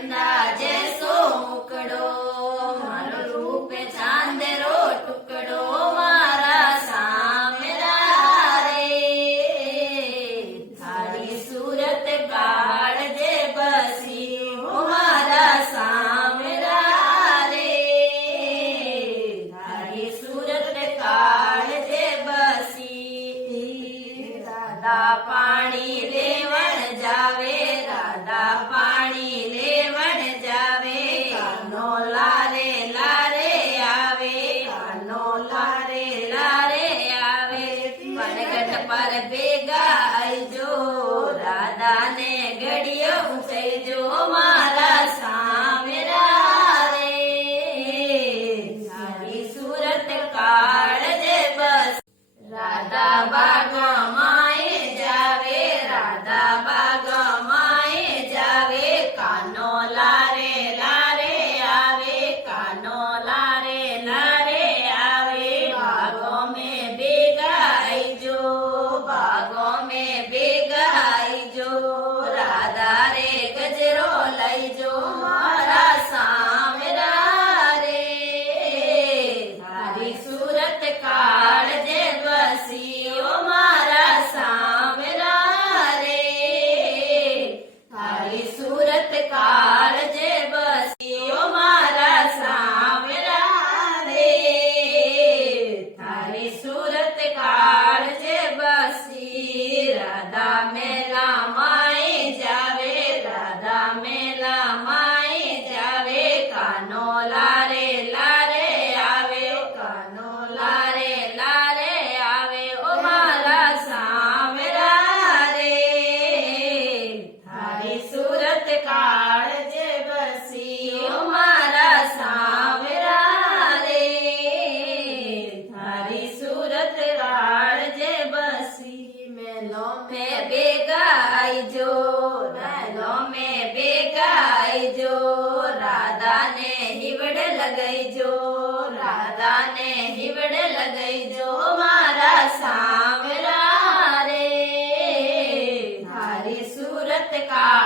અંદાજે સો મુકડો મારો રૂપ ચાંદરો ટુકડો મારા સામેરા રે તારી સુરત કાળજે બસી હો મારા સામેરા રે તારી સુરત કાળજે બસી રાધા પાણી લેવણ જાવે રાધા પાણી લેવણ જાવે કાનો લારે લારે આવે કાનો લારે લારે આવે પનગઢ પર ભેગા આઈજો રાધાને ઘડિયો ઊંચાઈજો મારા સામેરા રે તારી સુરત કાળજે બસ રાધા બાગમાએ જાવે રાધા બાગમાએ જાવે કાનો લારે લારે આવે કાનો લારે લારે આવે બાગો મેં ભેગા આઈજો બાગો મેં ભેગા આઈજો રાધા રે ગજરો લઈજો મારા સામેરા રે તારી સુરત કાળજે બસી ઓ મારા સામેરા રે તારી સુરત કાળજે બસી ઓ મારા સામેરા રે તારી સુરત કાળજે બસી રાધા મેલા માએ જાવે રાધા મેલા માએ જાવે કાનો લારે લારે આવે કાનો લારે લારે આવે ઓ મારા સામેરા રે તારી સુરત કાળજે બસી ઓ મારા સામેરા રે તારી સુરત કાળજે બસી મેલો મેં ભેગા આઈજો મેલો મેં ભેગા આઈજો રાધાને હિવડ લગાઈજો રાધાને હિવડ લગાઈજો મારા સામેરા રે તારી સુરત કા